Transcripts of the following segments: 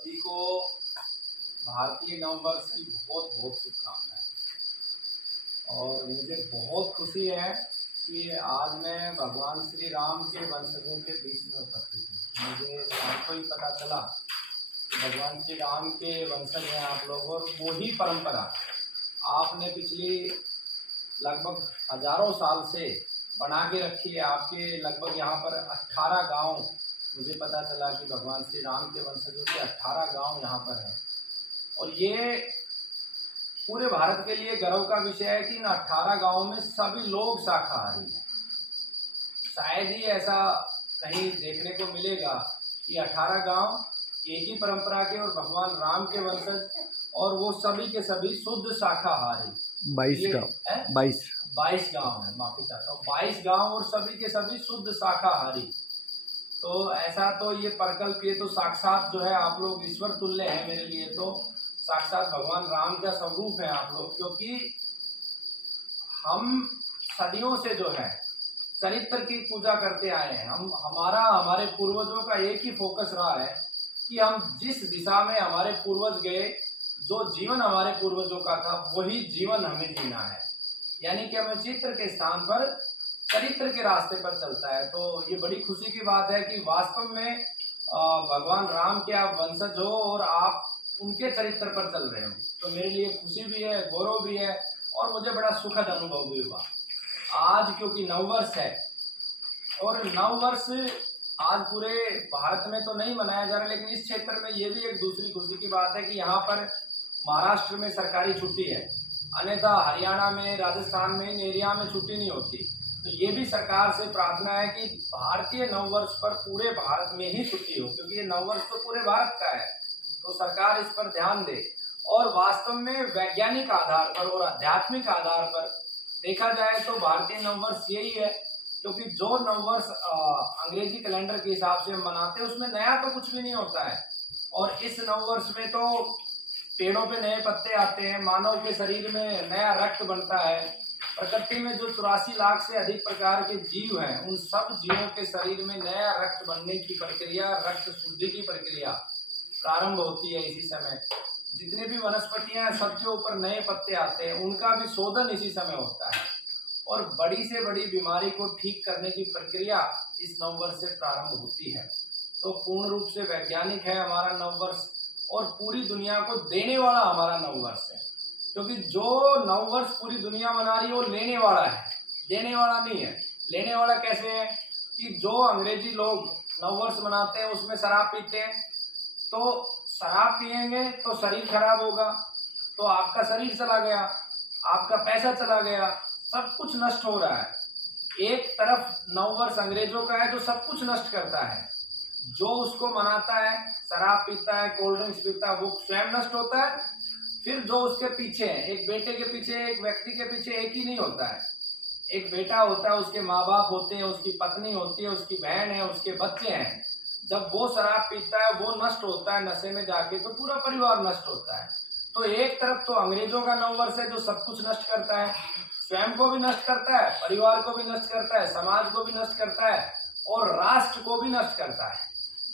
सभी को भारतीय नववर्ष की बहुत बहुत शुभकामनाएं। और मुझे बहुत खुशी है कि आज मैं भगवान श्री राम के वंशजों के बीच में उपस्थित हूँ। मुझे शाम को ही पता चला कि भगवान श्री राम के वंशज हैं आप लोग, और वही परंपरा आपने पिछली लगभग हजारों साल से बना के रखी है। आपके लगभग यहाँ पर 18 गांव, मुझे पता चला कि भगवान श्री राम के वंशजों के 18 गांव यहाँ पर हैं। और ये पूरे भारत के लिए गर्व का विषय है कि इन 18 गांवों में सभी लोग शाकाहारी हैं। शायद ही ऐसा कहीं देखने को मिलेगा कि 18 गांव एक ही परंपरा के और भगवान राम के वंशज, और वो सभी के सभी शुद्ध शाकाहारी। 22 गाँव 22 गांव है, माफी चाहता हूँ, 22 गांव और सभी के सभी शुद्ध शाकाहारी। तो ऐसा तो ये प्रकल्प, ये तो साक्षात जो है आप लोग ईश्वर तुल्य है मेरे लिए। तो साक्षात भगवान राम का स्वरूप है आप लोग, क्योंकि हम सदियों से जो है चरित्र की पूजा करते आए हैं। हमारे पूर्वजों का एक ही फोकस रहा है कि हम जिस दिशा में हमारे पूर्वज गए, जो जीवन हमारे पूर्वजों का था वही जीवन हमें जीना है। यानी कि हमें चित्र के स्थान पर चरित्र के रास्ते पर चलता है। तो ये बड़ी खुशी की बात है कि वास्तव में भगवान राम के आप वंशज हो और आप उनके चरित्र पर चल रहे हो। तो मेरे लिए खुशी भी है, गौरव भी है, और मुझे बड़ा सुखद अनुभव भी हुआ आज, क्योंकि नववर्ष है। और नववर्ष आज पूरे भारत में तो नहीं मनाया जा रहा, लेकिन इस क्षेत्र में ये भी एक दूसरी खुशी की बात है कि यहाँ पर महाराष्ट्र में सरकारी छुट्टी है, अन्यथा हरियाणा में, राजस्थान में इन एरिया में छुट्टी नहीं होती। तो ये भी सरकार से प्रार्थना है कि भारतीय नववर्ष पर पूरे भारत में ही छुट्टी हो, क्योंकि ये नववर्ष तो पूरे भारत का है। तो सरकार इस पर ध्यान दे। और वास्तव में वैज्ञानिक आधार पर और आध्यात्मिक आधार पर देखा जाए तो भारतीय नववर्ष यही है, क्योंकि जो नववर्ष अंग्रेजी कैलेंडर के हिसाब से हम मनाते हैं उसमें नया तो कुछ भी नहीं होता है। और इस नववर्ष में तो पेड़ों पे नए पत्ते आते हैं, मानव के शरीर में नया रक्त बनता है। प्रकृति में जो 84 लाख से अधिक प्रकार के जीव हैं, उन सब जीवों के शरीर में नया रक्त बनने की प्रक्रिया, रक्त शुद्धि की प्रक्रिया प्रारंभ होती है इसी समय। जितने भी वनस्पतियां हैं सबके ऊपर नए पत्ते आते हैं, उनका भी शोधन इसी समय होता है। और बड़ी से बड़ी बीमारी को ठीक करने की प्रक्रिया इस नववर्ष से प्रारंभ होती है। तो पूर्ण रूप से वैज्ञानिक है हमारा नववर्ष, और पूरी दुनिया को देने वाला हमारा नववर्ष है। क्योंकि जो नववर्ष पूरी दुनिया मना रही है वो लेने वाला है, देने वाला नहीं है। लेने वाला कैसे है कि जो अंग्रेजी लोग नववर्ष मनाते हैं उसमें शराब पीते हैं, तो शराब पिएंगे तो शरीर खराब होगा, तो आपका शरीर चला गया, आपका पैसा चला गया, सब कुछ नष्ट हो रहा है। एक तरफ नववर्ष अंग्रेजों का है जो सब कुछ नष्ट करता है, जो उसको मनाता है, शराब पीता है, कोल्ड ड्रिंक्स पीता है, वो स्वयं नष्ट होता है। फिर जो उसके पीछे है, एक बेटे के पीछे, एक व्यक्ति के पीछे एक ही नहीं होता है, एक बेटा होता है, उसके माँ बाप होते हैं, उसकी पत्नी होती है, उसकी बहन है, उसके बच्चे हैं। जब वो शराब पीता है, वो नष्ट होता है नशे में जाके, तो पूरा परिवार नष्ट होता है। तो एक तरफ तो अंग्रेजों का नववर्ष है जो सब कुछ नष्ट करता है, स्वयं को भी नष्ट करता है, परिवार को भी नष्ट करता है, समाज को भी नष्ट करता है, और राष्ट्र को भी नष्ट करता है।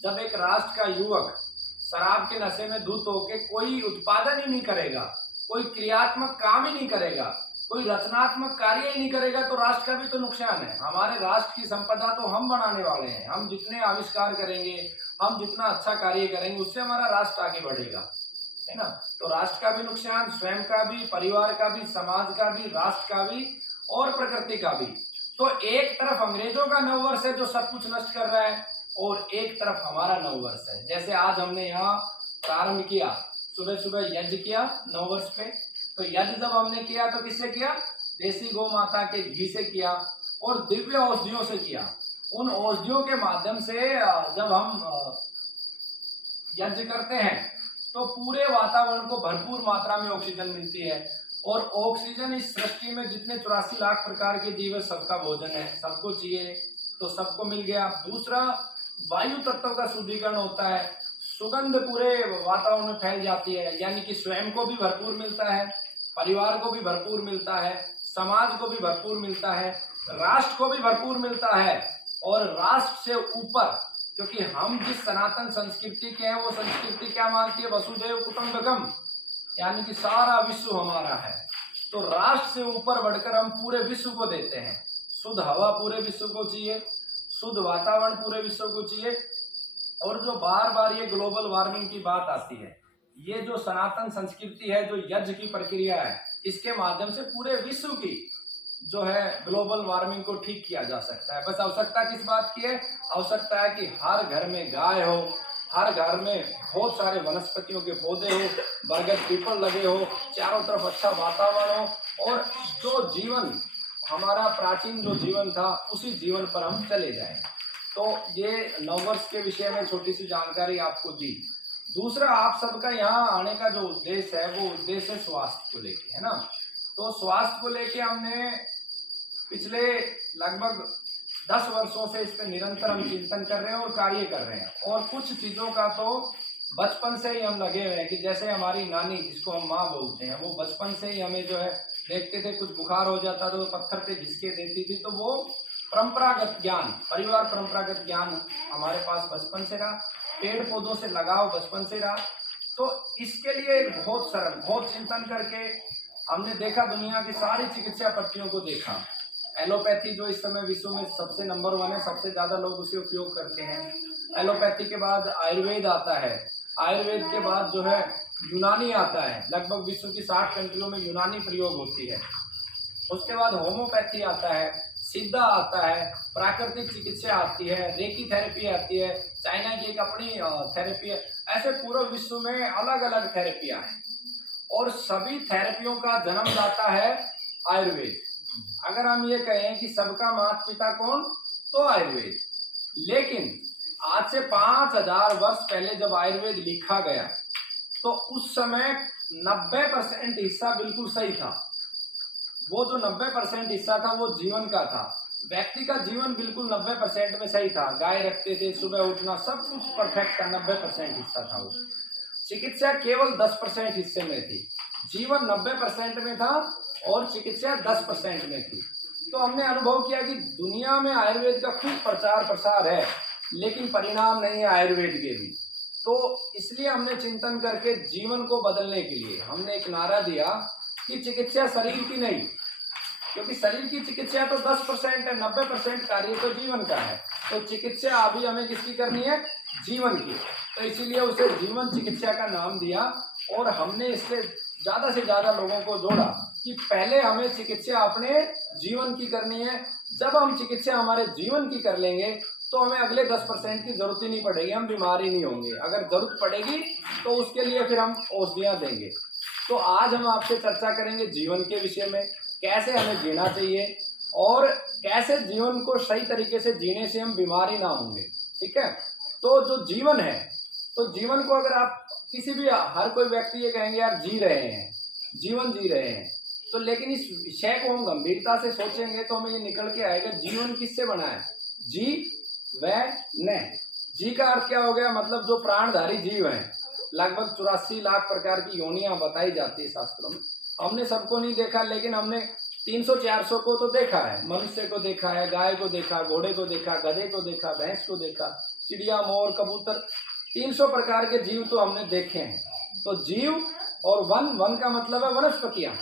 जब एक राष्ट्र का युवक शराब के नशे में धुत होके कोई उत्पादन ही नहीं करेगा, कोई क्रियात्मक काम ही नहीं करेगा, कोई रचनात्मक कार्य ही नहीं करेगा, तो राष्ट्र का भी तो नुकसान है। हमारे राष्ट्र की संपदा तो हम बनाने वाले हैं। हम जितने आविष्कार करेंगे, हम जितना अच्छा कार्य करेंगे, उससे हमारा राष्ट्र आगे बढ़ेगा, है ना। तो राष्ट्र का भी नुकसान, स्वयं का भी, परिवार का भी, समाज का भी, राष्ट्र का भी, और प्रकृति का भी। तो एक तरफ अंग्रेजों का नववर्ष है जो सब कुछ नष्ट कर रहा है, और एक तरफ हमारा नववर्ष है। जैसे आज हमने यहाँ प्रारंभ किया, सुबह सुबह यज्ञ किया नववर्ष पे। तो यज्ञ जब हमने किया तो किससे किया? देसी गौ माता के घी से किया, और दिव्य औषधियों से किया। उन औषधियों के माध्यम से जब हम यज्ञ करते हैं तो पूरे वातावरण को भरपूर मात्रा में ऑक्सीजन मिलती है। और ऑक्सीजन इस सृष्टि में जितने 84 लाख प्रकार के जीव है, सबका भोजन है, सबको चाहिए, तो सबको मिल गया। दूसरा, वायु तत्व का शुद्धिकरण होता है, सुगंध पूरे वातावरण में फैल जाती है, यानी कि स्वयं को भी भरपूर मिलता है, परिवार को भी भरपूर मिलता है, समाज को भी भरपूर मिलता है, राष्ट्र को भी भरपूर मिलता है। और राष्ट्र से ऊपर क्योंकि हम जिस सनातन संस्कृति के हैं वो संस्कृति क्या मानती है, वसुधैव कुटुंबकम, यानी कि सारा विश्व हमारा है। तो राष्ट्र से ऊपर बढ़कर हम पूरे विश्व को देते हैं। शुद्ध हवा पूरे विश्व को चाहिए, शुद्ध वातावरण पूरे विश्व को चाहिए। और जो बार बार ये ग्लोबल वार्मिंग की बात आती है, ये जो सनातन संस्कृति है, जो यज्ञ की प्रक्रिया है, इसके माध्यम से पूरे विश्व की जो है ग्लोबल वार्मिंग को ठीक किया जा सकता है। बस आवश्यकता किस बात की है, आवश्यकता है कि हर घर में गाय हो, हर घर में बहुत सारे वनस्पतियों के पौधे हो, बरगद पीपल लगे हो, चारों तरफ अच्छा वातावरण हो, और जो जीवन हमारा प्राचीन जो जीवन था उसी जीवन पर हम चले जाएं। तो ये नववर्ष के विषय में छोटी सी जानकारी आपको दी। दूसरा, आप सबका यहाँ आने का जो उद्देश्य है वो उद्देश्य है स्वास्थ्य को लेके, है ना। तो स्वास्थ्य को लेके हमने पिछले लगभग 10 वर्षों से इस पे निरंतर हम चिंतन कर रहे हैं और कार्य कर रहे हैं। और कुछ चीज़ों का तो बचपन से ही हम लगे हुए हैं कि जैसे हमारी नानी, जिसको हम माँ बोलते हैं, वो बचपन से ही हमें जो है देखते थे, कुछ बुखार हो जाता तो पत्थर पे घिसके देती थी। तो वो परंपरागत ज्ञान, परिवार परंपरागत ज्ञान हमारे पास बचपन से रहा, पेड़ पौधों से लगाव बचपन से रहा। तो इसके लिए बहुत सरल, बहुत चिंतन करके हमने देखा, दुनिया की सारी चिकित्सा पद्धतियों को देखा। एलोपैथी जो इस समय विश्व में सबसे नंबर 1 है, सबसे ज़्यादा लोग उसे उपयोग करते हैं। एलोपैथी के बाद आयुर्वेद आता है, आयुर्वेद के बाद जो है यूनानी आता है, लगभग विश्व की 60 कंट्रियों में यूनानी प्रयोग होती है। उसके बाद होम्योपैथी आता है, सिद्धा आता है, प्राकृतिक चिकित्सा आती है, रेकी थेरेपी आती है, चाइना की एक अपनी थेरेपी है। ऐसे पूरे विश्व में अलग अलग थेरेपियाँ हैं और सभी थेरेपियों का जन्मदाता है आयुर्वेद। अगर हम ये कहें कि सबका माता पिता कौन, तो आयुर्वेद। लेकिन आज से 5000 वर्ष पहले जब आयुर्वेद लिखा गया तो उस समय 90% हिस्सा बिल्कुल सही था। वो जो 90% हिस्सा था वो जीवन का था, व्यक्ति का जीवन बिल्कुल 90% में सही था। गाय रखते थे, सुबह उठना, सब कुछ परफेक्ट था, 90% हिस्सा था वो। चिकित्सा केवल 10% हिस्से में थी, जीवन 90% में था और चिकित्सा 10% में थी। तो हमने अनुभव किया कि दुनिया में आयुर्वेद का खूब प्रचार प्रसार है, लेकिन परिणाम नहीं है आयुर्वेद के भी। तो इसलिए हमने चिंतन करके जीवन को बदलने के लिए हमने एक नारा दिया कि चिकित्सा शरीर की नहीं, क्योंकि शरीर की चिकित्सा तो 10% है, 90% कार्य तो जीवन का है। तो चिकित्सा अभी हमें किसकी करनी है, जीवन की। तो इसीलिए उसे जीवन चिकित्सा का नाम दिया और हमने इससे ज़्यादा से ज़्यादा लोगों को जोड़ा कि पहले हमें चिकित्सा अपने जीवन की करनी है। जब हम चिकित्सा हमारे जीवन की कर लेंगे तो हमें अगले 10% की जरूरत ही नहीं पड़ेगी, हम बीमार ही नहीं होंगे। अगर जरूरत पड़ेगी तो उसके लिए फिर हम औषधियाँ देंगे। तो आज हम आपसे चर्चा करेंगे जीवन के विषय में, कैसे हमें जीना चाहिए और कैसे जीवन को सही तरीके से जीने से हम बीमार ही ना होंगे। ठीक है, तो जो जीवन है, तो जीवन को अगर आप किसी भी, हर कोई व्यक्ति ये कहेंगे यार जी रहे हैं, जीवन जी रहे हैं, तो लेकिन इस विषय को हम गंभीरता से सोचेंगे तो हमें ये निकल के आएगा जीवन किससे बना है, जी व न। जी का अर्थ क्या हो गया, मतलब जो प्राणधारी जीव हैं, लगभग 84 लाख प्रकार की योनियां बताई जाती है शास्त्रों में। हमने सबको नहीं देखा, लेकिन हमने 300-400 को तो देखा है। मनुष्य को देखा है, गाय को देखा, घोड़े को देखा, गधे को देखा, भैंस को देखा, चिड़िया, मोर, कबूतर, 300 प्रकार के जीव तो हमने देखे हैं। तो जीव और वन, वन का मतलब है वनस्पतियां,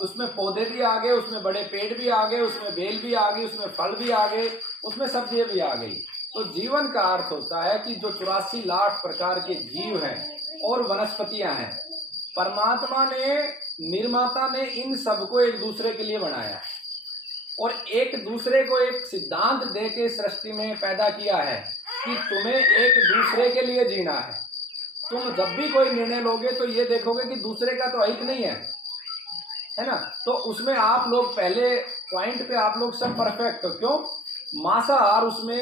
उसमें पौधे भी आ गए, उसमें बड़े पेड़ भी आ गए, उसमें बेल भी आ गई, उसमें फल भी आ गए, उसमें सब्जियां भी आ गई। तो जीवन का अर्थ होता है कि जो 84 लाख प्रकार के जीव हैं और वनस्पतियां हैं, परमात्मा ने, निर्माता ने इन सबको एक दूसरे के लिए बनाया और एक दूसरे को एक सिद्धांत दे के सृष्टि में पैदा किया है कि तुम्हें एक दूसरे के लिए जीना है। तुम जब भी कोई निर्णय लोगे तो ये देखोगे कि दूसरे का तो हित नहीं है ना। तो उसमें आप लोग पहले पॉइंट पे आप लोग सब परफेक्ट हो। क्यों? मांसाहार उसमें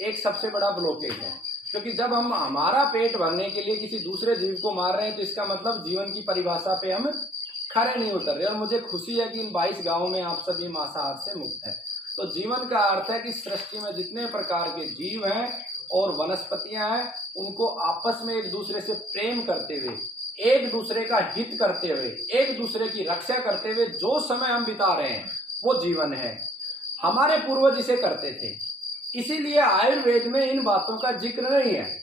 एक सबसे बड़ा ब्लॉकेज है, क्योंकि जब हम हमारा पेट भरने के लिए किसी दूसरे जीव को मार रहे हैं तो इसका मतलब जीवन की परिभाषा पे हम खरे नहीं उतर रहे। और मुझे खुशी है कि इन 22 गांवों में आप सभी मांसाहार से मुक्त हैं। तो जीवन का अर्थ है कि सृष्टि में जितने प्रकार के जीव हैं और वनस्पतियां हैं, उनको आपस में एक दूसरे से प्रेम करते हुए, एक दूसरे का हित करते हुए, एक दूसरे की रक्षा करते हुए जो समय हम बिता रहे हैं वो जीवन है। हमारे पूर्वज इसे करते थे, इसीलिए आयुर्वेद में इन बातों का जिक्र नहीं है।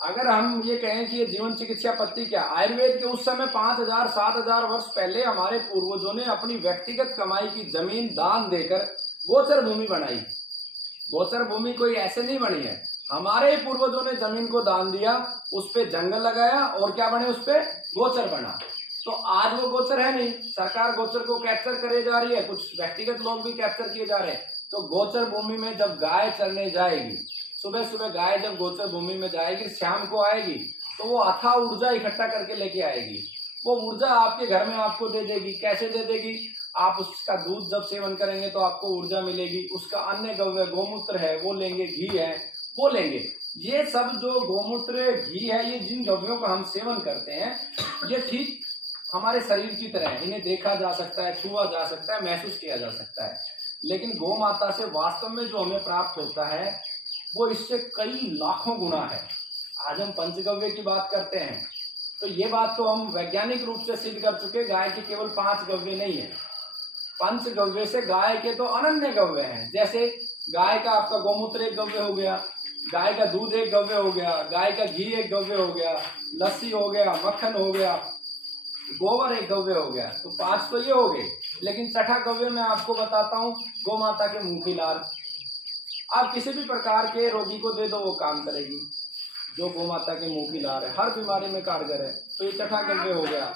अगर हम ये कहें कि ये जीवन चिकित्सा पद्धति क्या, आयुर्वेद के उस समय 5000 7000 वर्ष पहले हमारे पूर्वजों ने अपनी व्यक्तिगत कमाई की जमीन दान देकर गोचर भूमि बनाई। गोचर भूमि कोई ऐसे नहीं बनी है, हमारे पूर्वजों ने जमीन को दान दिया, उस पे जंगल लगाया और क्या बने, उस पे गोचर बना। तो आज वो गोचर है नहीं, सरकार गोचर को कैप्चर करे जा रही है, कुछ व्यक्तिगत लोग भी कैप्चर किए जा रहे हैं। तो गोचर भूमि में जब गाय चरने जाएगी, सुबह सुबह गाय जब गोचर भूमि में जाएगी, शाम को आएगी, तो वो अथाह ऊर्जा इकट्ठा करके लेके आएगी। वो ऊर्जा आपके घर में आपको दे देगी। कैसे दे देगी, आप उसका दूध जब सेवन करेंगे तो आपको ऊर्जा मिलेगी। उसका अन्य गव्य गोमूत्र है वो लेंगे, घी है वो लेंगे। ये सब जो गोमूत्र घी है, ये जिन गव्यों का हम सेवन करते हैं, ये ठीक हमारे शरीर की तरह है। इन्हें देखा जा सकता है, छुआ जा सकता है, महसूस किया जा सकता है। लेकिन गौ माता से वास्तव में जो हमें प्राप्त होता है वो इससे कई लाखों गुना है। आज हम पंचगव्य की बात करते हैं, तो ये बात तो हम वैज्ञानिक रूप से सिद्ध कर चुके, गाय के केवल 5 गव्य नहीं है। पंचगव्य से गाय के तो अनन्य गव्य हैं। जैसे गाय का आपका गोमूत्र एक गव्य हो गया, गाय का दूध एक गव्य हो गया, गाय का घी एक गव्य हो गया, लस्सी हो गया, मक्खन हो गया, गोबर एक गव्य हो गया। तो 5 तो ये हो गए। लेकिन छठा गव्य मैं आपको बताता हूँ, गौ माता के मुंह की लार। आप किसी भी प्रकार के रोगी को दे दो, वो काम करेगी। जो गौ माता के मुंह की लार है, हर बीमारी में कारगर है। तो ये छठा गव्य हो गया।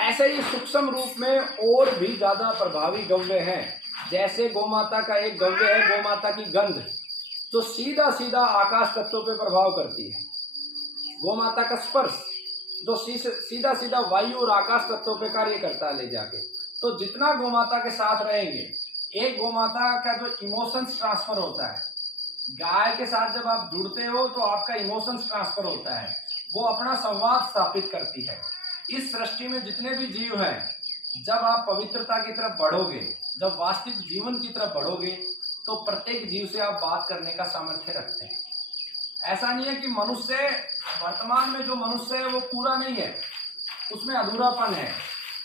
ऐसे ही सूक्ष्म रूप में और भी ज्यादा प्रभावी गव्य हैं। जैसे गौ माता का एक गव्य है गौ माता की गंध, जो सीधा सीधा आकाश तत्वों पे प्रभाव करती है। गौ माता का स्पर्श, जो सीधा सीधा वायु और आकाश तत्वों पे कार्य करता है ले जाके। तो जितना गौ माता के साथ रहेंगे, एक गौ माता का जो इमोशंस ट्रांसफर होता है, गाय के साथ जब आप जुड़ते हो तो आपका इमोशंस ट्रांसफर होता है, वो अपना संवाद स्थापित करती है। इस सृष्टि में जितने भी जीव हैं, जब आप पवित्रता की तरफ बढ़ोगे, जब वास्तविक जीवन की तरफ बढ़ोगे, तो प्रत्येक जीव से आप बात करने का सामर्थ्य रखते हैं। ऐसा नहीं है कि मनुष्य, वर्तमान में जो मनुष्य है वो पूरा नहीं है, उसमें अधूरापन है।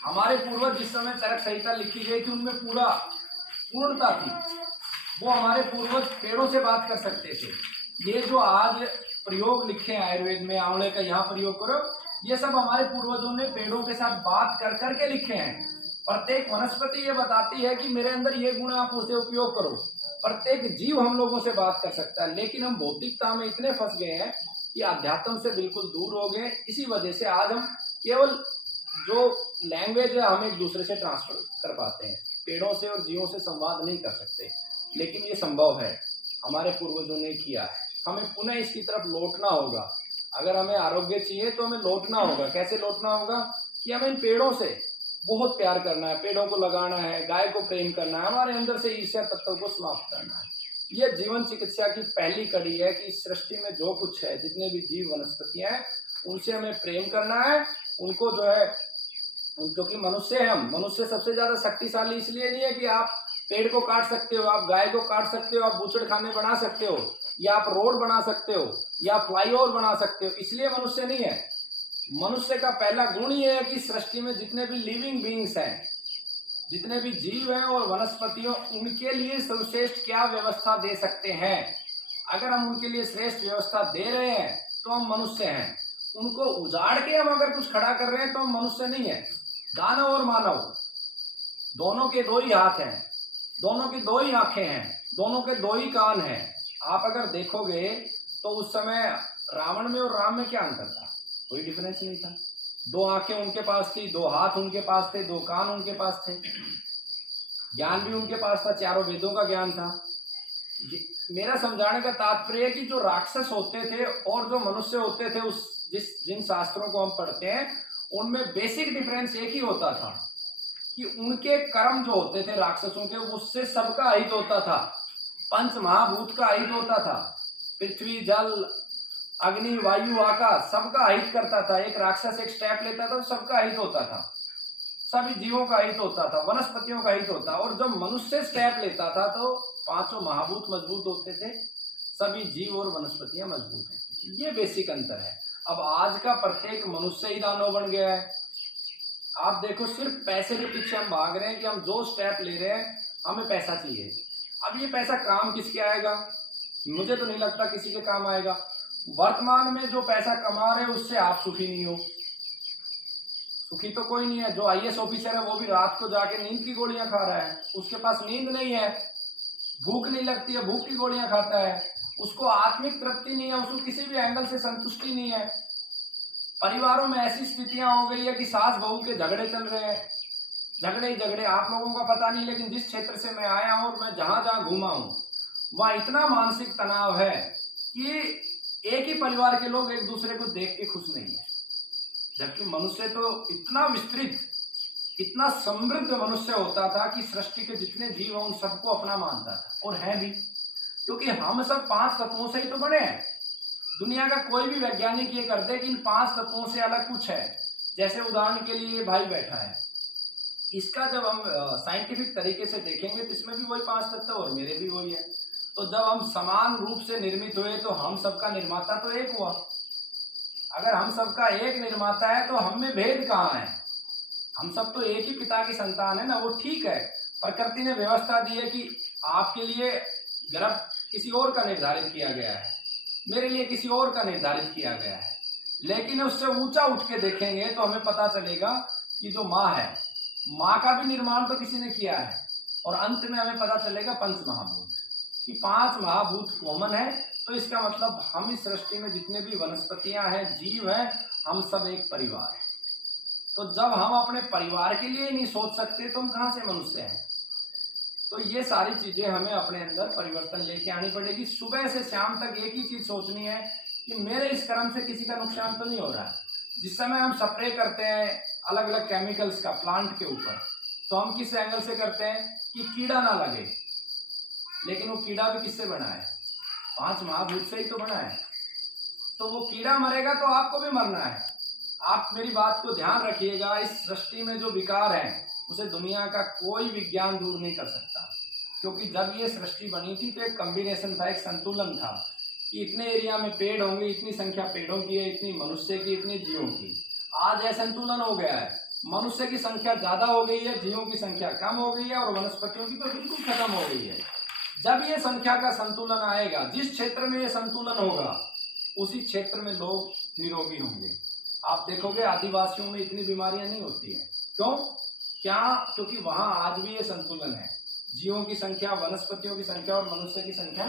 हमारे पूर्वज जिस समय चरक संहिता लिखी गई थी, उनमें पूर्णता थी। वो हमारे पूर्वज पेड़ों से बात कर सकते थे। ये जो आज प्रयोग लिखे हैं आयुर्वेद में, आंवले का यहाँ प्रयोग करो, ये सब हमारे पूर्वजों ने पेड़ों के साथ बात कर करके लिखे हैं। प्रत्येक वनस्पति ये बताती है कि मेरे अंदर ये गुण, आप उसे उपयोग करो। प्रत्येक जीव हम लोगों से बात कर सकता है, लेकिन हम भौतिकता में इतने फंस गए हैं कि अध्यात्म से बिल्कुल दूर हो गए। इसी वजह से आज हम केवल जो लैंग्वेज है हम एक दूसरे से ट्रांसफर कर पाते हैं, पेड़ों से और जीवों से संवाद नहीं कर सकते। लेकिन ये संभव है, हमारे पूर्वजों ने किया है। हमें पुनः इसकी तरफ लौटना होगा। अगर हमें आरोग्य चाहिए तो हमें लौटना होगा। कैसे लौटना होगा, कि हमें इन पेड़ों से बहुत प्यार करना है, पेड़ों को लगाना है, गाय को प्रेम करना है, हमारे अंदर से ईर्ष्या तत्व को समाप्त करना है। यह जीवन चिकित्सा की पहली कड़ी है कि इस सृष्टि में जो कुछ है, जितने भी जीव वनस्पतियां हैं, उनसे हमें प्रेम करना है। उनको जो है, क्योंकि मनुष्य है, हम मनुष्य सबसे ज्यादा शक्तिशाली इसलिए नहीं है कि आप पेड़ को काट सकते हो, आप गाय को काट सकते हो, आप बूचड़ खाने बना सकते हो, या आप रोड बना सकते हो, या फ्लाईओवर बना सकते हो, इसलिए मनुष्य नहीं है। मनुष्य का पहला गुण ये है कि सृष्टि में जितने भी लिविंग बीइंग्स हैं, जितने भी जीव हैं और वनस्पतियों, उनके लिए सर्वश्रेष्ठ क्या व्यवस्था दे सकते हैं। अगर हम उनके लिए श्रेष्ठ व्यवस्था दे रहे हैं तो हम मनुष्य हैं। उनको उजाड़ के हम अगर कुछ खड़ा कर रहे हैं तो हम मनुष्य नहीं है। दानव और मानव दोनों के 2 ही हाथ हैं, दोनों की 2 ही आंखें हैं, दोनों के 2 ही कान हैं। आप अगर देखोगे तो उस समय रावण में और राम में क्या अंतर था, कोई डिफरेंस नहीं था। 2 आंखें उनके पास थी, 2 हाथ उनके पास थे, 2 कान उनके पास थे, ज्ञान भी उनके पास था, 4 वेदों का ज्ञान था। मेरा समझाने का तात्पर्य है कि जो राक्षस होते थे और जो मनुष्य होते थे, जिन शास्त्रों को हम पढ़ते हैं, उनमें बेसिक डिफरेंस एक ही होता था कि उनके कर्म जो होते थे राक्षसों के, उससे सबका हित होता था। 5 महाभूत का हित होता था, पृथ्वी, जल, अग्नि, वायु, आकाश, सबका हित करता था। एक राक्षस एक स्टेप लेता था तो सबका हित होता था, सभी जीवों का हित होता था, वनस्पतियों का हित होता। और जब मनुष्य स्टेप लेता था तो 5 महाभूत मजबूत होते थे, सभी जीव और वनस्पतियां मजबूत होती थी। ये बेसिक अंतर है। अब आज का प्रत्येक मनुष्य ही दानव बन गया है। आप देखो, सिर्फ पैसे के पीछे हम भाग रहे हैं कि हम जो स्टेप ले रहे हैं हमें पैसा चाहिए। अब ये पैसा काम किसके आएगा, मुझे तो नहीं लगता किसी के काम आएगा। वर्तमान में जो पैसा कमा रहे हो उससे आप सुखी नहीं हो। सुखी तो कोई नहीं है। जो आईएएस ऑफिसर है वो भी रात को जाके नींद की गोलियां खा रहा है, उसके पास नींद नहीं है, भूख नहीं लगती है, भूख की गोलियां खाता है, उसको आत्मिक तृप्ति नहीं है, उसको किसी भी एंगल से संतुष्टि नहीं है। परिवारों में ऐसी स्थितियां हो गई है कि सास बहू के झगड़े चल रहे हैं, झगड़े ही झगड़े। आप लोगों का पता नहीं, लेकिन जिस क्षेत्र से मैं आया हूं और मैं जहां जहां घूमा हूं वहां इतना मानसिक तनाव है कि एक ही परिवार के लोग एक दूसरे को देख के खुश नहीं है। जबकि मनुष्य तो इतना विस्तृत, इतना समृद्ध मनुष्य होता था कि सृष्टि के जितने जीव हैं उन सबको अपना मानता था, और है भी, क्योंकि हम सब 5 तत्वों से ही तो बने हैं। दुनिया का कोई भी वैज्ञानिक ये कर दे कि इन 5 तत्वों से अलग कुछ है, जैसे उदाहरण के लिए ये भाई बैठा है, इसका जब हम साइंटिफिक तरीके से देखेंगे तो इसमें भी वही 5 तत्व और मेरे भी वही है। तो जब हम समान रूप से निर्मित हुए तो हम सबका निर्माता तो एक हुआ। अगर हम सबका एक निर्माता है तो हम में भेद कहाँ है? हम सब तो एक ही पिता की संतान है ना। वो ठीक है, प्रकृति ने व्यवस्था दी है कि आपके लिए गर्भ किसी और का निर्धारित किया गया है, मेरे लिए किसी और का निर्धारित किया गया है, लेकिन उससे ऊंचा उठ के देखेंगे तो हमें पता चलेगा कि जो माँ है, माँ का भी निर्माण तो किसी ने किया है। और अंत में हमें पता चलेगा पंच महाभूत, कि 5 महाभूत कॉमन है। तो इसका मतलब हम इस सृष्टि में जितने भी वनस्पतियां हैं, जीव हैं, हम सब एक परिवार है। तो जब हम अपने परिवार के लिए नहीं सोच सकते तो हम कहाँ से मनुष्य हैं? तो ये सारी चीजें हमें अपने अंदर परिवर्तन लेके आनी पड़ेगी। सुबह से शाम तक एक ही चीज सोचनी है कि मेरे इस कर्म से किसी का नुकसान तो नहीं हो रहा है। जिस समय हम स्प्रे करते हैं अलग अलग केमिकल्स का प्लांट के ऊपर, तो हम किस एंगल से करते हैं कि कीड़ा ना लगे, लेकिन वो कीड़ा भी किससे बना है? 5 महाभूत से ही तो बना है। तो वो कीड़ा मरेगा तो आपको भी मरना है। आप मेरी बात को ध्यान रखिएगा, इस सृष्टि में जो विकार है उसे दुनिया का कोई विज्ञान दूर नहीं कर सकता। क्योंकि जब ये सृष्टि बनी थी तो एक कॉम्बिनेशन था, एक संतुलन था कि इतने एरिया में पेड़ होंगे, इतनी संख्या पेड़ों की है, इतनी मनुष्य की, इतनी जीवों की। आज असंतुलन हो गया है, मनुष्य की संख्या ज्यादा हो गई है, जीवों की संख्या कम हो गई है, और वनस्पतियों की तो बिल्कुल खत्म हो गई है। जब ये संख्या का संतुलन आएगा, जिस क्षेत्र में ये संतुलन होगा उसी क्षेत्र में लोग निरोगी होंगे। आप देखोगे आदिवासियों में इतनी बीमारियां नहीं होती हैं। क्यों? क्या? क्योंकि वहां आज भी ये संतुलन है, जीवों की संख्या, वनस्पतियों की संख्या और मनुष्य की संख्या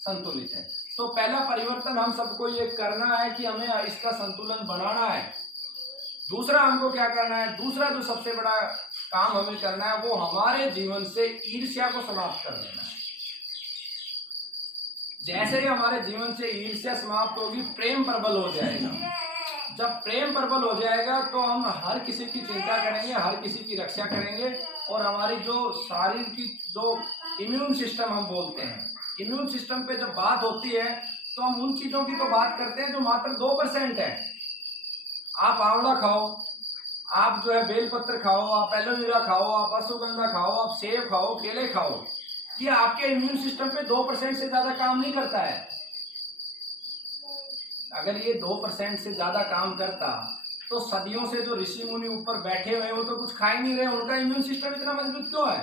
संतुलित है। तो पहला परिवर्तन हम सबको ये करना है कि हमें इसका संतुलन बनाना है। दूसरा हमको क्या करना है? दूसरा जो सबसे बड़ा काम हमें करना है वो हमारे जीवन से ईर्ष्या को समाप्त कर देना है। जैसे ही हमारे जीवन से ईर्ष्या समाप्त होगी, प्रेम प्रबल हो जाएगा। जब प्रेम प्रबल हो जाएगा तो हम हर किसी की चिंता करेंगे, हर किसी की रक्षा करेंगे, और हमारी जो शरीर की जो इम्यून सिस्टम हम बोलते हैं, इम्यून सिस्टम पे जब बात होती है तो हम उन चीजों की तो बात करते हैं जो मात्र 2% है। आप आंवला खाओ, आप जो है बेलपत्र खाओ, आप एलोवेरा खाओ, आप अश्वगंधा खाओ, आप सेब खाओ, केले खाओ, ये आपके इम्यून सिस्टम पे 2% से ज्यादा काम नहीं करता है। अगर ये 2% से ज्यादा काम करता तो सदियों से जो ऋषि मुनि ऊपर बैठे हुए हैं वो तो कुछ खा ही नहीं रहे, उनका इम्यून सिस्टम इतना मजबूत क्यों है?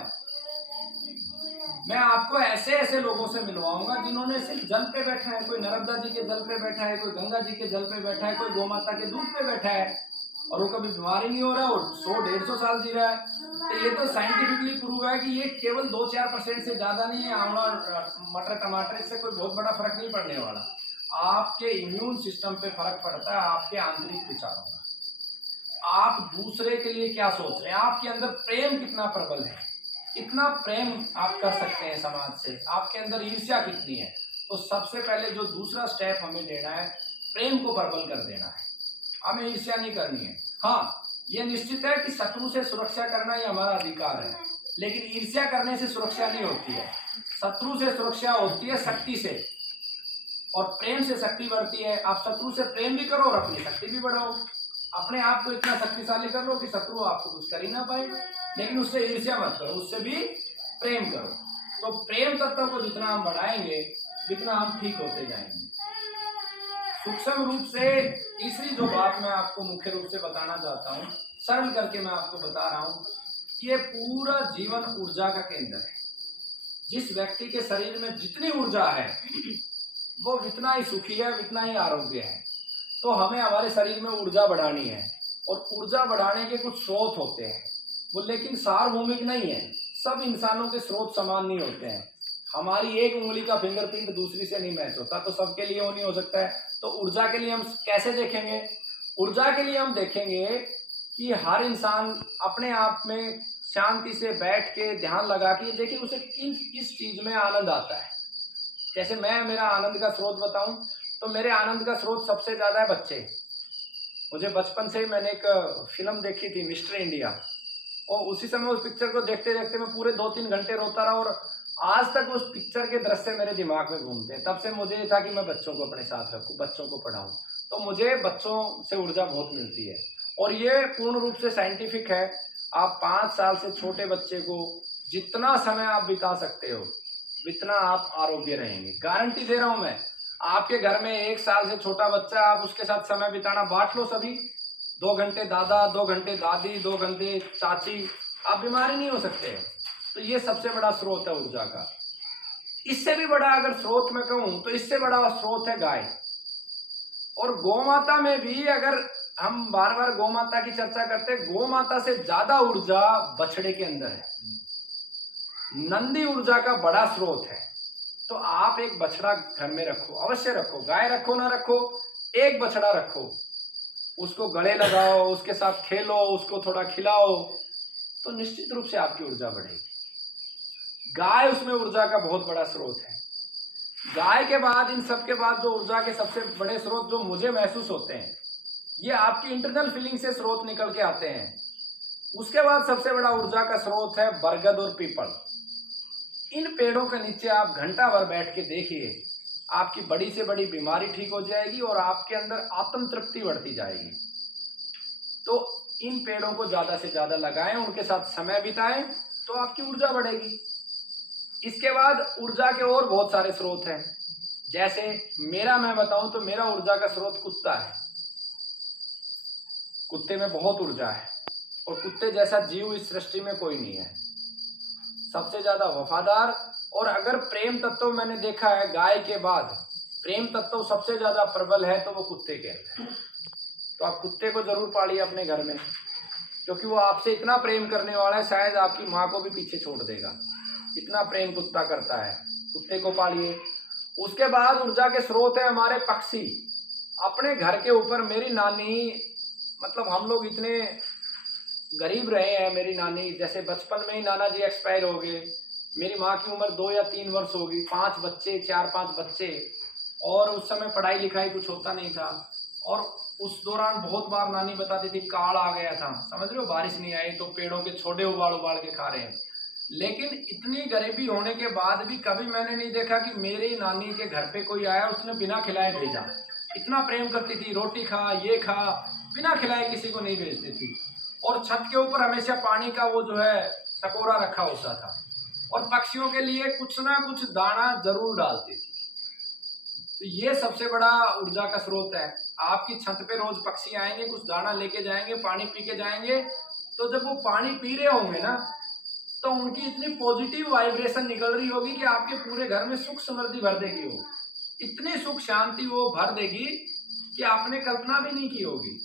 मैं आपको ऐसे ऐसे लोगों से मिलवाऊंगा जिन्होंने सिर्फ जल पे बैठा है, कोई नर्मदा जी के जल पे बैठा है, कोई गंगा जी के जल पे बैठा है, कोई गौ माता के दूध पे बैठा है, और वो कभी बीमारी नहीं हो रहा और 100-150 साल जी रहा है। तो ये तो साइंटिफिकली प्रूव है कि ये केवल 2-4% से ज्यादा नहीं है। आंवला, मटर, टमाटर, इससे कोई बहुत बड़ा फर्क नहीं पड़ने वाला। आपके इम्यून सिस्टम पे फर्क पड़ता है, आपके आंतरिक विचारों का। आप दूसरे के लिए क्या सोच रहे हैं, आपके अंदर प्रेम कितना प्रबल है, कितना प्रेम आप कर सकते हैं समाज से, आपके अंदर ईर्ष्या कितनी है। तो सबसे पहले जो दूसरा स्टेप हमें लेना है, प्रेम को प्रबल कर देना है। हमें ईर्ष्या नहीं करनी है। हाँ, ये निश्चित है कि शत्रु से सुरक्षा करना ये हमारा अधिकार है, लेकिन ईर्ष्या करने से सुरक्षा नहीं होती है। शत्रु से सुरक्षा होती है शक्ति से, और प्रेम से शक्ति बढ़ती है। आप शत्रु से प्रेम भी करो और अपनी शक्ति भी बढ़ाओ। अपने आप को इतना शक्तिशाली कर लो कि शत्रु आपको कुछ कर ही ना पाए, लेकिन उससे ईर्ष्या मत करो, उससे भी प्रेम करो। तो प्रेम तत्व को जितना हम बढ़ाएंगे जितना हम ठीक होते जाएंगे। सूक्ष्म रूप से तीसरी जो बात मैं आपको मुख्य रूप से बताना चाहता हूँ, सरल करके मैं आपको बता रहा हूँ, ये पूरा जीवन ऊर्जा का केंद्र है। जिस व्यक्ति के शरीर में जितनी ऊर्जा है वो जितना ही सुखी है उतना ही आरोग्य है। तो हमें हमारे शरीर में ऊर्जा बढ़ानी है, और ऊर्जा बढ़ाने के कुछ स्रोत होते हैं वो, लेकिन सार्वभौमिक नहीं है। सब इंसानों के स्रोत समान नहीं होते हैं। हमारी एक उंगली का फिंगरप्रिंट दूसरी से नहीं मैच होता, तो सबके लिए वो नहीं हो सकता है। तो ऊर्जा के लिए हम कैसे देखेंगे? ऊर्जा के लिए हम देखेंगे कि हर इंसान अपने आप में शांति से बैठ के ध्यान लगा के देखिए उसे किस चीज में आनंद आता है। जैसे मैं मेरा आनंद का स्रोत बताऊं तो मेरे आनंद का स्रोत सबसे ज्यादा है बच्चे। मुझे बचपन से ही मैंने एक फिल्म देखी थी मिस्टर इंडिया, और उसी समय उस पिक्चर को देखते देखते मैं पूरे 2-3 घंटे रोता रहा, और आज तक उस पिक्चर के दृश्य मेरे दिमाग में घूमते हैं। तब से मुझे ये था कि मैं बच्चों को अपने साथ रखूं, बच्चों को पढ़ाऊं। तो मुझे बच्चों से ऊर्जा बहुत मिलती है, और ये पूर्ण रूप से साइंटिफिक है। आप 5 साल से छोटे बच्चे को जितना समय आप बिता सकते हो उतना आप आरोग्य रहेंगे, गारंटी दे रहा हूं मैं। आपके घर में 1 साल से छोटा बच्चा, आप उसके साथ समय बिताना बांट लो सभी, 2 घंटे दादा, 2 घंटे दादी, 2 घंटे चाची, आप बीमार ही नहीं हो सकते। तो ये सबसे बड़ा स्रोत है ऊर्जा का। इससे भी बड़ा अगर स्रोत मैं कहूं तो इससे बड़ा स्रोत है गाय और गौमाता में भी। अगर हम बार बार गौमाता की चर्चा करते हैं, गौमाता से ज्यादा ऊर्जा बछड़े के अंदर है। नंदी ऊर्जा का बड़ा स्रोत है। तो आप एक बछड़ा घर में रखो, अवश्य रखो, गाय रखो ना रखो, एक बछड़ा रखो, उसको गले लगाओ, उसके साथ खेलो, उसको थोड़ा खिलाओ, तो निश्चित रूप से आपकी ऊर्जा बढ़ेगी। गाय उसमें ऊर्जा का बहुत बड़ा स्रोत है। गाय के बाद, इन सब के बाद जो ऊर्जा के सबसे बड़े स्रोत जो मुझे महसूस होते हैं, ये आपकी इंटरनल फीलिंग से स्रोत निकल के आते हैं। उसके बाद सबसे बड़ा ऊर्जा का स्रोत है बरगद और पीपल। इन पेड़ों के नीचे आप घंटा भर बैठ के देखिए, आपकी बड़ी से बड़ी बीमारी ठीक हो जाएगी और आपके अंदर आत्म तृप्ति बढ़ती जाएगी। तो इन पेड़ों को ज्यादा से ज्यादा लगाएं, उनके साथ समय बिताएं, तो आपकी ऊर्जा बढ़ेगी। इसके बाद ऊर्जा के और बहुत सारे स्रोत हैं। जैसे मैं बताऊं तो मेरा ऊर्जा का स्रोत कुत्ता है। कुत्ते में बहुत ऊर्जा है, और कुत्ते जैसा जीव इस सृष्टि में कोई नहीं है। सबसे ज्यादा वफादार, और अगर प्रेम तत्व मैंने देखा है गाय के बाद प्रेम तत्व सबसे ज्यादा प्रबल है तो वो कुत्ते के है। तो आप कुत्ते को जरूर पालिए अपने घर में, क्योंकि वो आपसे इतना प्रेम करने वाला है, शायद आपकी माँ को भी पीछे छोड़ देगा, इतना प्रेम कुत्ता करता है। कुत्ते को पालिए। उसके बाद ऊर्जा के स्रोत है हमारे पक्षी। अपने घर के ऊपर मेरी नानी, मतलब हम लोग इतने गरीब रहे हैं। मेरी नानी, जैसे बचपन में ही नाना जी एक्सपायर हो गए। मेरी माँ की उम्र 2 या 3 वर्ष होगी, 5 बच्चे, 4-5 बच्चे, और उस समय पढ़ाई लिखाई कुछ होता नहीं था। और उस दौरान बहुत बार नानी बताती थी काल आ गया था, समझ रहे हो, बारिश नहीं आई तो पेड़ों के छोटे उबाल उबाल के खा रहे हैं। लेकिन इतनी गरीबी होने के बाद भी कभी मैंने नहीं देखा कि मेरी नानी के घर पे कोई आया उसने बिना खिलाए भेजा। इतना प्रेम करती थी, रोटी खा, ये खा, बिना खिलाए किसी को नहीं भेजती थी। और छत के ऊपर हमेशा पानी का वो जो है टकोरा रखा होता था, और पक्षियों के लिए कुछ ना कुछ दाना जरूर डालती थी। तो ये सबसे बड़ा ऊर्जा का स्रोत है। आपकी छत पे रोज पक्षी आएंगे, कुछ दाना लेके जाएंगे, पानी पी के जाएंगे। तो जब वो पानी पी रहे होंगे ना, तो उनकी इतनी पॉजिटिव वाइब्रेशन निकल रही होगी कि आपके पूरे घर में सुख समृद्धि भर देगी। वो इतनी सुख शांति वो भर देगी कि आपने कल्पना भी नहीं की होगी।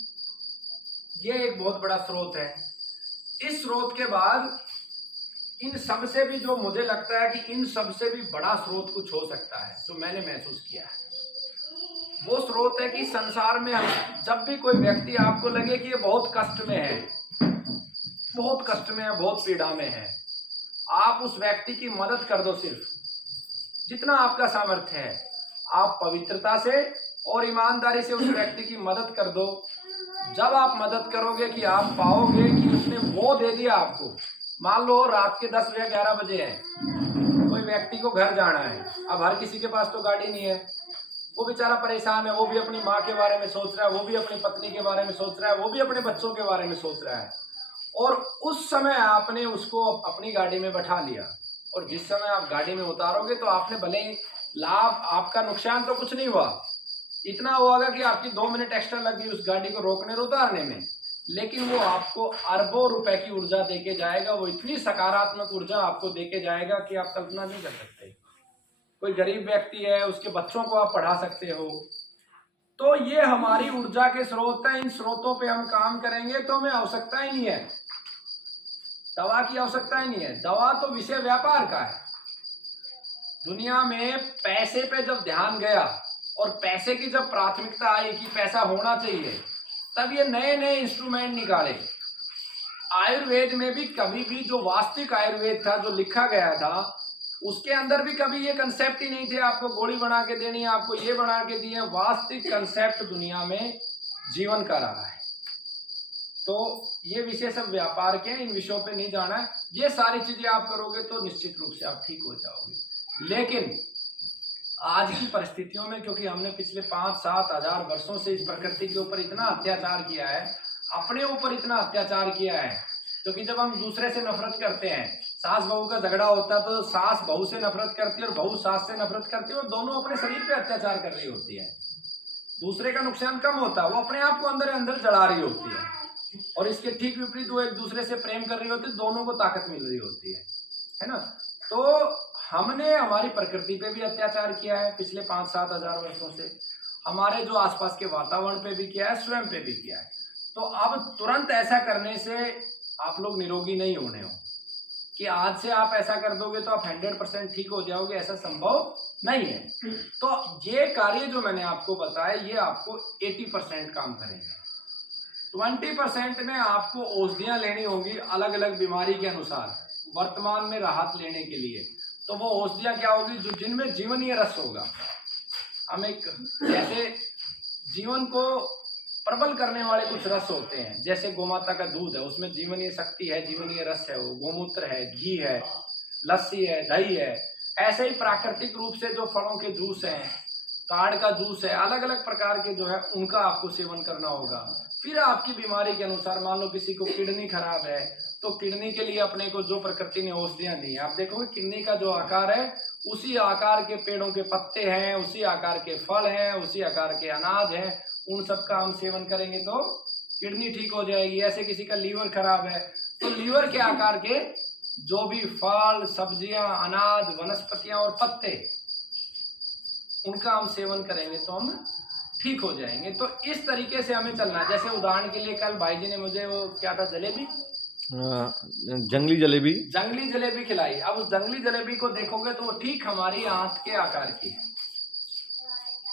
ये एक बहुत बड़ा स्रोत है। इस स्रोत के बाद इन सब से भी, जो मुझे लगता है कि इन सब से भी बड़ा स्रोत कुछ हो सकता है, जो मैंने महसूस किया है, वो स्रोत है कि संसार में जब भी कोई व्यक्ति आपको लगे कि ये बहुत कष्ट में है, बहुत कष्ट में है, बहुत पीड़ा में है, आप उस व्यक्ति की मदद कर दो। सिर्फ जितना आपका सामर्थ्य है, आप पवित्रता से और ईमानदारी से उस व्यक्ति की मदद कर दो। जब आप मदद करोगे कि आप पाओगे कि उसने वो दे दिया आपको। मान लो रात के 10 या 11 बजे है, कोई व्यक्ति को घर जाना है। अब हर किसी के पास तो गाड़ी नहीं है, वो बेचारा परेशान है, वो भी अपनी माँ के बारे में सोच रहा है, वो भी अपनी पत्नी के बारे में सोच रहा है, वो भी अपने बच्चों के बारे में सोच रहा है। और उस समय आपने उसको अपनी गाड़ी में बैठा लिया, और जिस समय आप गाड़ी में उतारोगे तो आपने भले लाभ, आपका नुकसान तो कुछ नहीं हुआ, इतना होगा कि आपकी 2 मिनट एक्स्ट्रा लगी उस गाड़ी को रोकने और उतारने में, लेकिन वो आपको अरबों रुपए की ऊर्जा देके जाएगा। वो इतनी सकारात्मक ऊर्जा आपको देके जाएगा कि आप कल्पना नहीं कर सकते। कोई गरीब व्यक्ति है उसके बच्चों को आप पढ़ा सकते हो। तो ये हमारी ऊर्जा के स्रोत है, इन स्रोतों पे हम काम करेंगे तो हमें आवश्यकता ही नहीं है, दवा की आवश्यकता ही नहीं है। दवा तो विषय व्यापार का है। दुनिया में पैसे पे जब ध्यान गया और पैसे की जब प्राथमिकता आई कि पैसा होना चाहिए, तब ये नए नए इंस्ट्रूमेंट निकाले। आयुर्वेद में भी कभी भी जो वास्तविक आयुर्वेद था, जो लिखा गया था, उसके अंदर भी कभी ये कंसेप्ट ही नहीं थे आपको गोली बना के देनी है, आपको ये बना के दी है। वास्तविक कंसेप्ट दुनिया में जीवन का रहा है। तो ये विषय सब व्यापार के, इन विषयों पे नहीं जाना है। ये सारी चीजें आप करोगे तो निश्चित रूप से आप ठीक हो जाओगे। लेकिन आज की परिस्थितियों में, क्योंकि हमने पिछले 5-7 हजार वर्षों से इस प्रकृति के ऊपर इतना अत्याचार किया है, अपने ऊपर इतना अत्याचार किया है, क्योंकि जब हम दूसरे से नफरत करते हैं, सास बहू का झगड़ा होता है तो सास बहू से नफरत करती है और बहू सास से नफरत करती है, और दोनों अपने शरीर पे अत्याचार कर रही होती है। दूसरे का नुकसान कम होता है, वो अपने आप को अंदर अंदर जला रही होती है। और इसके ठीक विपरीत वो एक दूसरे से प्रेम कर रही होती है, दोनों को ताकत मिल रही होती है ना। तो हमने हमारी प्रकृति पे भी अत्याचार किया है पिछले 5-7 हजार वर्षों से, हमारे जो आसपास के वातावरण पे भी किया है, स्वयं पे भी किया है। तो अब तुरंत ऐसा करने से आप लोग निरोगी नहीं होने हो कि आज से आप ऐसा कर दोगे तो आप 100% ठीक हो जाओगे, ऐसा संभव नहीं है। तो ये कार्य जो मैंने आपको बताया, ये आपको 80% काम करेंगे। 20% में आपको औषधियां लेनी होगी अलग अलग बीमारी के अनुसार, वर्तमान में राहत लेने के लिए। तो वो औषधियां क्या होगी, जो जिनमें जीवनीय रस होगा। हम एक जैसे जीवन को प्रबल करने वाले कुछ रस होते हैं, जैसे गोमाता का दूध है, उसमें जीवनीय शक्ति है, जीवनीय रस है, वो गोमूत्र है, घी है, लस्सी है, दही है। ऐसे ही प्राकृतिक रूप से जो फलों के जूस हैं, ताड़ का जूस है, अलग अलग प्रकार के जो है उनका आपको सेवन करना होगा। फिर आपकी बीमारी के अनुसार, मान लो किसी को किडनी खराब है, तो किडनी के लिए अपने को जो प्रकृति ने औषधियां दी, आप देखोगे किडनी का जो आकार है, उसी आकार के पेड़ों के पत्ते हैं, उसी आकार के फल हैं, उसी आकार के अनाज हैं, उन सब का हम सेवन करेंगे तो किडनी ठीक हो जाएगी। ऐसे किसी का लीवर खराब है, तो लीवर के आकार के जो भी फल, सब्जियां, अनाज, वनस्पतियां और पत्ते, उनका हम सेवन करेंगे तो हम ठीक हो जाएंगे। तो इस तरीके से हमें चलना है। जैसे उदाहरण के लिए कल भाई जी ने मुझे वो क्या था, जलेबी, जंगली जलेबी खिलाई। अब उस जंगली जलेबी को देखोगे तो वो ठीक हमारी आंत के आकार की है।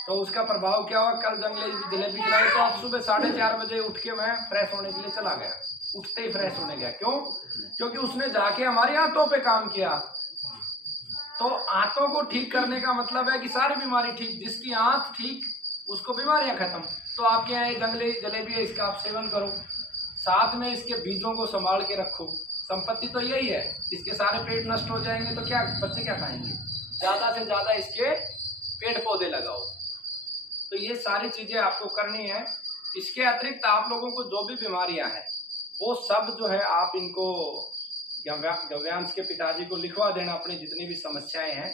तो उसका प्रभाव क्या हुआ, कल जंगली जलेबी खिलाई तो आज सुबह 4:30 बजे उठ के मैं फ्रेश होने के लिए चला गया, उठते ही फ्रेश होने गया। क्यों? क्योंकि उसने जाके हमारी आंतों पे काम किया। तो आंतों को ठीक करने का मतलब है कि सारी बीमारी ठीक, जिसकी आंत ठीक उसको बीमारियां खत्म। तो आपके यहाँ ये जंगली जलेबी है, इसका आप सेवन करो, साथ में इसके बीजों को संभाल के रखो। संपत्ति तो यही है, इसके सारे पेड़ नष्ट हो जाएंगे तो क्या बच्चे क्या खाएंगे? ज्यादा से ज्यादा इसके पेड़ पौधे लगाओ। तो ये सारी चीजें आपको करनी है। इसके अतिरिक्त आप लोगों को जो भी बीमारियां हैं, वो सब जो है आप इनको गव्यांश के पिताजी को लिखवा देना, अपनी जितनी भी समस्याएं हैं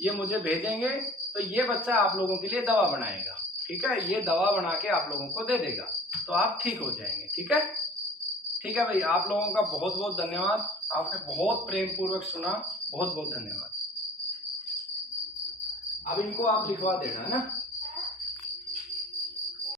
ये मुझे भेजेंगे, तो ये बच्चा आप लोगों के लिए दवा बनाएगा। ठीक है, ये दवा बना के आप लोगों को दे देगा, तो आप ठीक हो जाएंगे। ठीक है, ठीक है भाई, आप लोगों का बहुत बहुत धन्यवाद। आपने बहुत प्रेम पूर्वक सुना, बहुत बहुत धन्यवाद। अब इनको आप लिखवा देना है ना।